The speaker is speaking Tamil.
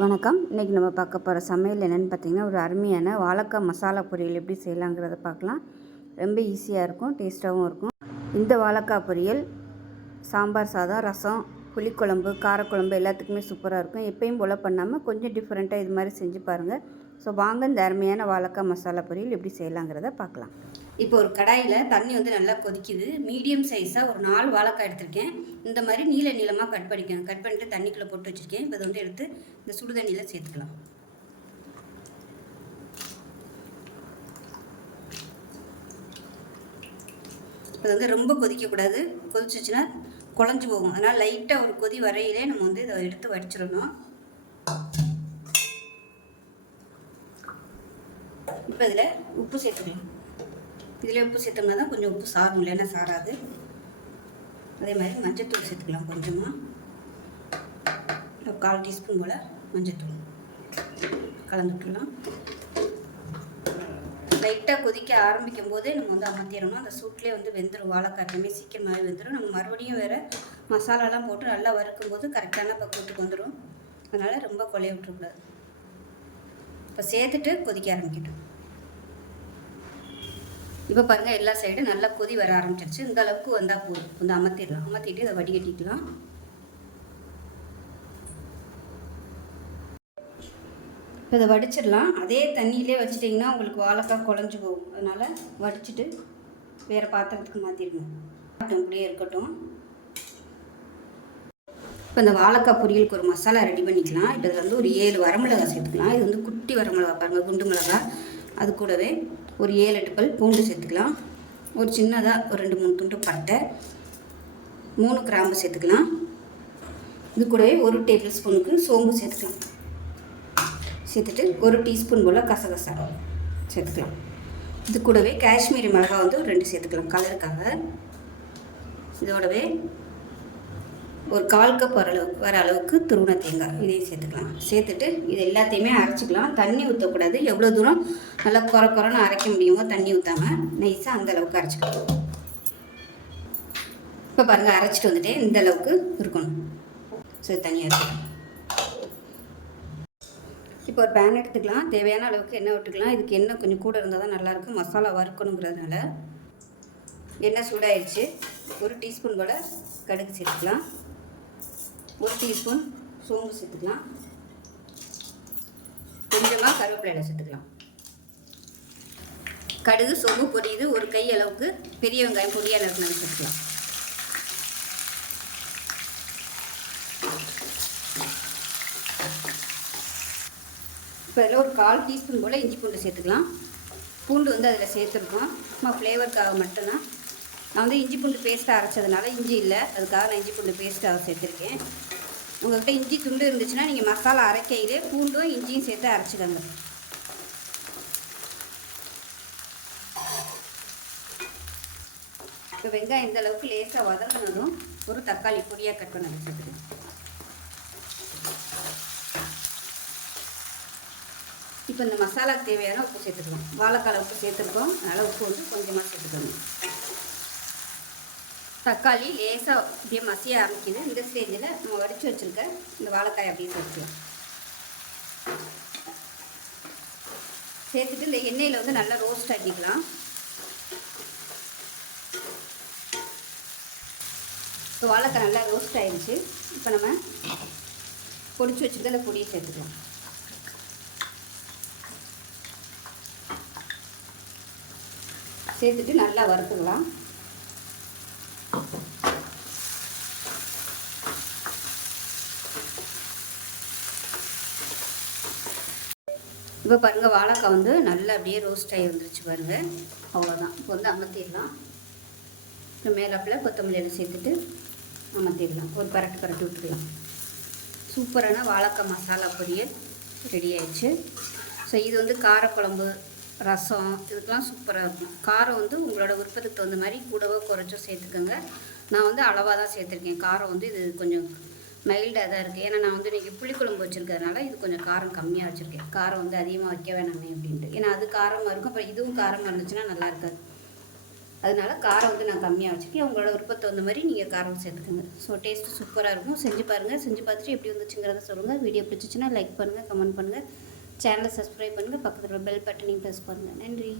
வணக்கம். இன்றைக்கி நம்ம பார்க்க போகிற சமையல் என்னென்னு பார்த்தீங்கன்னா ஒரு அருமையான வாழைக்காய் மசாலா பொரியல் எப்படி செய்யலாங்கிறத பார்க்கலாம். ரொம்ப ஈஸியாக இருக்கும் டேஸ்ட்டாகவும் இருக்கும். இந்த வாழைக்காய் பொரியல் சாம்பார் சாதம் ரசம் புளிக்குழம்பு காரக்குழம்பு எல்லாத்துக்குமே சூப்பராக இருக்கும். எப்பயும் போல் பண்ணாமல் கொஞ்சம் டிஃப்ரெண்ட்டாக இது மாதிரி செஞ்சு பாருங்கள் ஸோ வாங்க இந்த அருமையான வாழைக்காய் மசாலா பொரியல் எப்படி செய்யலாங்கிறத பார்க்கலாம். இப்போ ஒரு கடாயில் தண்ணி வந்து நல்லா கொதிக்குது. மீடியம் சைஸாக ஒரு நாலு வாழைக்காய் எடுத்திருக்கேன். இந்த மாதிரி நீல நீளமாக கட் பண்ணிக்கணும். கட் பண்ணிட்டு தண்ணிக்குள்ளே போட்டு வச்சுருக்கேன். இப்போ அதை வந்து எடுத்து இந்த சுடு தண்ணியில் சேர்த்துக்கலாம். இப்போ வந்து ரொம்ப கொதிக்கக்கூடாது கொதிச்சிச்சுன்னா குழஞ்சி போகும். அதனால் லைட்டாக ஒரு கொதி வரையிலே நம்ம வந்து இதை எடுத்து வடிச்சிடணும். இப்போ இதில் உப்பு சேர்த்துக்கலாம் இதில் உப்பு சேர்த்தோம்னா தான் கொஞ்சம் உப்பு சாரும் இல்லைன்னா சாராது. அதே மாதிரி மஞ்சத்தூள் சேர்த்துக்கலாம் கொஞ்சமாக கால் டீஸ்பூன் போல் மஞ்சத்தூள் கலந்து லைட்டாக கொதிக்க ஆரம்பிக்கும் போதே நம்ம வந்து அமர்த்திடணும். அந்த சூட்லேயே வந்து வெந்துடும் வாழைக்காய் எப்பவுமே சீக்கிரமாகவே வெந்துடும் நம்ம மறுபடியும் வேறு மசாலாலாம் போட்டு நல்லா வறுக்கும் போது கரெக்டான பக்குவத்துக்கு வந்துடும் அதனால் ரொம்ப கொலைய விட்டுருக்கூடாது இப்போ சேர்த்துட்டு கொதிக்க ஆரம்பிக்கட்டும். இப்போ பாருங்கள் எல்லா சைடும் நல்லா கொதி வர ஆரம்பிச்சிருச்சு. இந்த அளவுக்கு வந்தால் போதும். கொஞ்சம் அமர்த்திடலாம் அமர்த்திட்டு இதை வடிகட்டிக்கலாம். இப்போ இதை வடிச்சிடலாம். அதே தண்ணியிலே வச்சிட்டிங்கன்னா உங்களுக்கு வாழைக்காய் குழஞ்சி போகும். அதனால் வடிச்சிட்டு வேறு பாத்திரத்துக்கு மாற்றிடுங்க இப்படியே இருக்கட்டும். இப்போ இந்த வாழைக்காய் பொரியலுக்கு ஒரு மசாலா ரெடி பண்ணிக்கலாம். இப்போ இதில் வந்து ஒரு ஏழு வரமிளகா சேர்த்துக்கலாம். இது வந்து குட்டி வரமிளகா பாருங்கள் குண்டு மிளகா அது கூடவே ஒரு ஏழு எட்டு பல் பூண்டு சேர்த்துக்கலாம். ஒரு சின்னதாக ஒரு ரெண்டு மூணு துண்டு பட்டை மூணு கிராம்பு சேர்த்துக்கலாம். இது கூடவே ஒரு டேபிள் ஸ்பூனுக்கு சோம்பு சேர்த்துக்கலாம். சேர்த்துட்டு ஒரு டீஸ்பூன் போல் கசகசா சேர்த்துக்கலாம். இது கூடவே காஷ்மீரி மிளகா வந்து ஒரு ரெண்டு சேர்த்துக்கலாம் கலருக்காக இதோடவே ஒரு கால் கப் வர அளவுக்கு வர அளவுக்கு துருவன தேங்காய். இதையும் சேர்த்துக்கலாம். சேர்த்துட்டு இது எல்லாத்தையுமே அரைச்சிக்கலாம். தண்ணி ஊற்றக்கூடாது எவ்வளோ தூரம் நல்லா குறை குறைன்னு அரைக்க முடியுமோ தண்ணி ஊற்றாமல் நைஸாக அந்த அளவுக்கு அரைச்சிக்கலாம். இப்போ பாருங்கள் அரைச்சிட்டு வந்துட்டு இந்த அளவுக்கு இருக்கணும். சரி தனியாக இருக்கணும் இப்போ ஒரு பேன் எடுத்துக்கலாம். தேவையான அளவுக்கு எண்ணெய் விட்டுக்கலாம். இதுக்கு எண்ணெய் கொஞ்சம் கூட இருந்தால் தான் நல்லாயிருக்கும். மசாலா வறுக்கணுங்கிறதுனால. எண்ணெய் சூடாயிடுச்சு ஒரு டீஸ்பூன் போல் கடுகு சேர்த்துக்கலாம். ஒரு டீஸ்பூன் சோம்பு சேர்த்துக்கலாம். கொஞ்சமாக கருவேப்பிலை சேர்த்துக்கலாம். கடுகு சோம்பு பொரியுது. ஒரு கை அளவுக்கு பெரிய வெங்காயம் பொடியாக நறுக்கினது சேர்த்துக்கலாம். இப்போ அதில் ஒரு கால் டீஸ்பூன் போல் இஞ்சி பூண்டு சேர்த்துக்கலாம். பூண்டு வந்து அதில் சேர்த்துருக்கோம். சும்மா ஃப்ளேவருக்காக மட்டும்தான். நான் வந்து இஞ்சி பூண்டு பேஸ்ட்டாக அரைச்சதுனால இஞ்சி இல்லை. அதுக்காக நான் இஞ்சி பூண்டு பேஸ்ட்டாக சேர்த்துருக்கேன். உங்கள்கிட்ட இஞ்சி துண்டு இருந்துச்சுன்னா நீங்கள் மசாலா அரைக்கையிலே பூண்டும் இஞ்சியும் சேர்த்து அரைச்சிக்கோங்க. இப்போ வெங்காயம் இந்த அளவுக்கு லேசாக வதங்கினதும் ஒரு தக்காளி பொடியாக கட் பண்ண வச்சுருக்கேன் இப்போ இந்த மசாலாக்கு தேவையான உப்பு சேர்த்துக்கலாம். வாழைக்கால உப்பு சேர்த்துருக்கோம். அதனால் உப்பு வந்து கொஞ்சமாக சேர்த்துக்கணும் தக்காளி லேசாக அப்படியே மசிய ஆரம்பிக்கணும் இந்த ஸ்டேஜில் நம்ம வடித்து வச்சுருக்க இந்த வாழைக்காய் அப்படியே சேர்த்துக்கலாம். சேர்த்துட்டு இந்த எண்ணெயில் வந்து நல்லா ரோஸ்ட் ஆக்கிக்கலாம். இப்போ வாழைக்காய் நல்லா ரோஸ்ட் ஆகிடுச்சு இப்போ நம்ம பொடிச்சு வச்சுருக்க அந்த பொடியை சேர்த்துக்கலாம். சேர்த்துட்டு நல்லா வறுத்துக்கலாம். இப்போ பாருங்கள் வாழைக்காய் வந்து நல்லா அப்படியே ரோஸ்ட் ஆகி வந்துருச்சு பாருங்கள் அவ்வளோதான் இப்போ வந்து அமர்த்திடலாம். இப்போ மேலாப்பில் கொத்தமல்லி எல்லாம் சேர்த்துட்டு அமர்த்திடலாம். ஒரு பரட்டு பரட்டு விட்டுடலாம். சூப்பரான வாழைக்காய் மசாலா பொரியல் ரெடி ஆயிடுச்சு. ஸோ இது வந்து காரக்குழம்பு ரசம் இதுக்கெலாம் சூப்பராக இருக்கும். காரம் வந்து உங்களோட விருப்பத்துக்கு தகுந்த மாதிரி கூடவோ குறைச்சோ சேர்த்துக்கோங்க. நான் வந்து அளவாக தான் சேர்த்துருக்கேன். காரம் வந்து இது கொஞ்சம் மைல்டாக தான் இருக்குது ஏன்னா நான் வந்து இன்றைக்கி புளிக்குழம்பு வச்சுருக்கிறதுனால இது கொஞ்சம் காரம் கம்மியாக வச்சுருக்கேன். காரம் வந்து அதிகமாக வைக்க வேணாமே அப்படின்ட்டு. ஏன்னா அது காரமாக இருக்கும். அப்புறம் இதுவும் காரமாக இருந்துச்சுன்னா நல்லா இருக்காது. அதனால காரம் வந்து நான் கம்மியாக வச்சுருக்கேன். உங்களோட விருப்பத்தை தகுந்த மாதிரி நீங்கள் காரம் சேர்த்துக்கோங்க. ஸோ டேஸ்ட்டு சூப்பராக இருக்கும். செஞ்சு பாருங்கள் செஞ்சு பார்த்துட்டு எப்படி வந்துச்சுங்கிறத சொல்லுங்கள் வீடியோ பிடிச்சிச்சின்னா லைக் பண்ணுங்கள் கமெண்ட் பண்ணுங்கள் சேனலை சப்ஸ்கிரைப் பண்ணுங்கள் பக்கத்தில் பெல் பட்டனையும் ப்ரெஸ் பண்ணுங்கள் நன்றி.